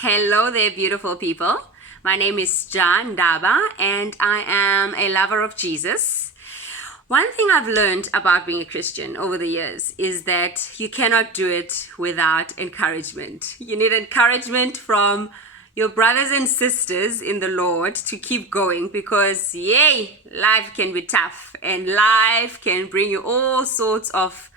Hello there, beautiful people. My name is John Daba, and I am a lover of Jesus. One thing I've learned about being a Christian over the years is that you cannot do it without encouragement. You need encouragement from your brothers and sisters in the Lord to keep going because, life can be tough and life can bring you all sorts of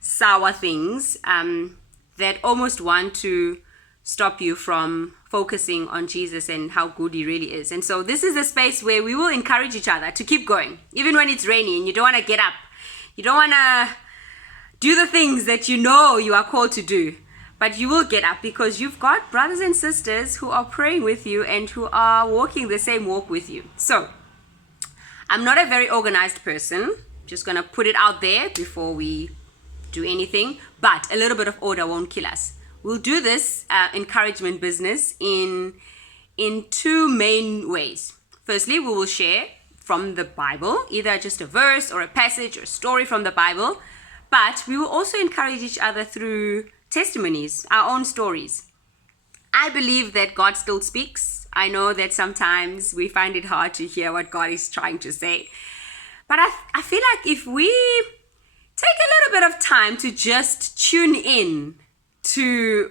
sour things that almost want to stop you from focusing on Jesus and how good he really is. And so this is a space where we will encourage each other to keep going, even when it's raining and you don't want to get up. You don't want to do the things that you know you are called to do, but you will get up because you've got brothers and sisters who are praying with you and who are walking the same walk with you. So I'm not a very organized person. Just going to put it out there before we do anything, but a little bit of order won't kill us. We'll do this encouragement business in two main ways. Firstly, we will share from the Bible, either just a verse or a passage or a story from the Bible, but we will also encourage each other through testimonies, our own stories. I believe that God still speaks. I know that sometimes we find it hard to hear what God is trying to say, but I feel like if we take a little bit of time to just tune in to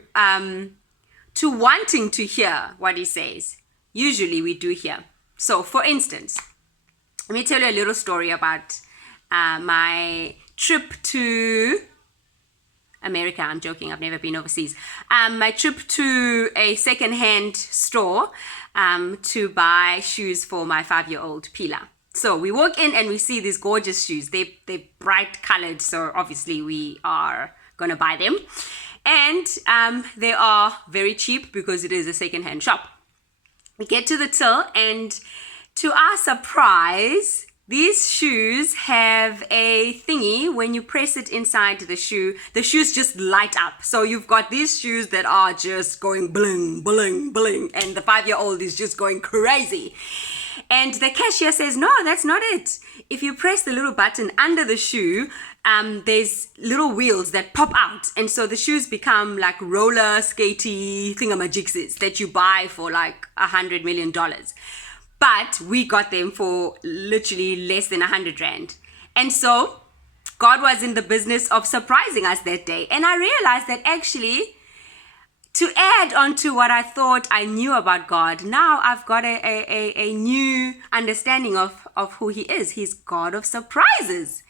wanting to hear what he says, usually we do hear. So for instance, let me tell you a little story about my trip to America. I'm joking, I've never been overseas. My trip to a second-hand store to buy shoes for my 5-year-old Pila. So we walk in and we see these gorgeous shoes. They're bright colored, so obviously we are gonna buy them. And they are very cheap because it is a second-hand shop. We get to the till, and to our surprise, these shoes have a thingy. When you press it inside the shoes just light up. So you've got these shoes that are just going bling, bling, bling, and the 5-year-old is just going crazy. And the cashier says, no, that's not it. If you press the little button under the shoe, there's little wheels that pop out. And so the shoes become like roller skatey thingamajigsies that you buy for like $100 million. But we got them for literally less than 100 Rand. And so God was in the business of surprising us that day. And I realized that actually, to add on to what I thought I knew about God, now I've got a new understanding of who he is. He's God of surprises.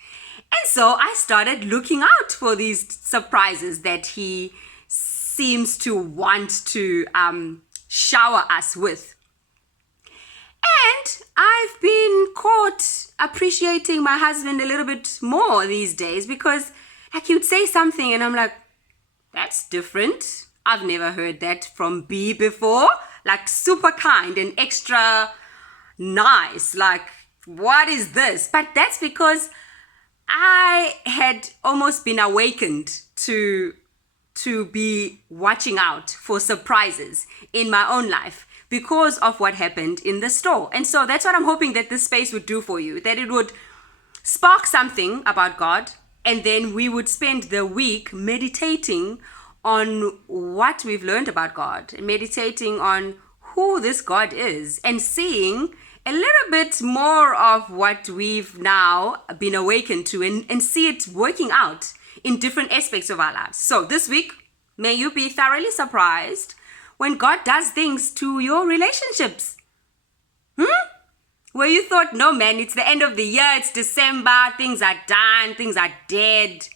And so I started looking out for these surprises that he seems to want to shower us with. And I've been caught appreciating my husband a little bit more these days because like he would say something and I'm like, that's different. I've never heard that from B before. Like super kind and extra nice. Like, what is this? But that's because I had almost been awakened to be watching out for surprises in my own life because of what happened in the store. And so that's what I'm hoping that this space would do for you, that it would spark something about God, and then we would spend the week meditating on what we've learned about God, meditating on who this God is, and seeing a little bit more of what we've now been awakened to and see it working out in different aspects of our lives. So this week, may you be thoroughly surprised when God does things to your relationships. Where you thought, no man, it's the end of the year, it's December, things are done, things are dead.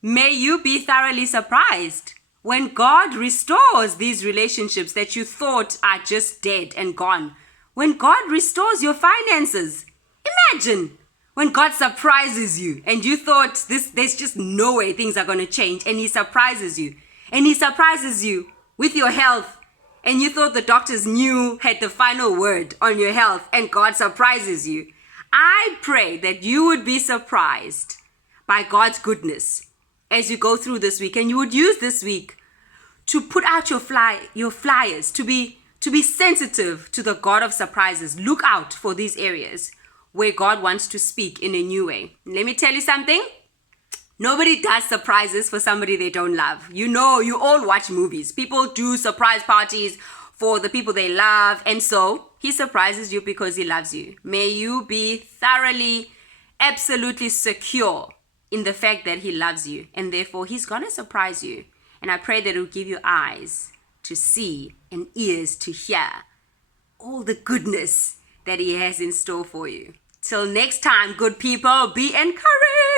May you be thoroughly surprised when God restores these relationships that you thought are just dead and gone. When God restores your finances. Imagine when God surprises you and you thought there's just no way things are going to change, and he surprises you. And he surprises you with your health, and you thought the doctors had the final word on your health, and God surprises you. I pray that you would be surprised by God's goodness as you go through this week, and you would use this week to put out your flyers, to be sensitive to the God of surprises. Look out for these areas where God wants to speak in a new way. Let me tell you something. Nobody does surprises for somebody they don't love. You know, you all watch movies. People do surprise parties for the people they love. And so he surprises you because he loves you. May you be thoroughly, absolutely secure in the fact that he loves you. And therefore, he's going to surprise you. And I pray that it will give you eyes to see and ears to hear all the goodness that he has in store for you. Till next time, good people, be encouraged.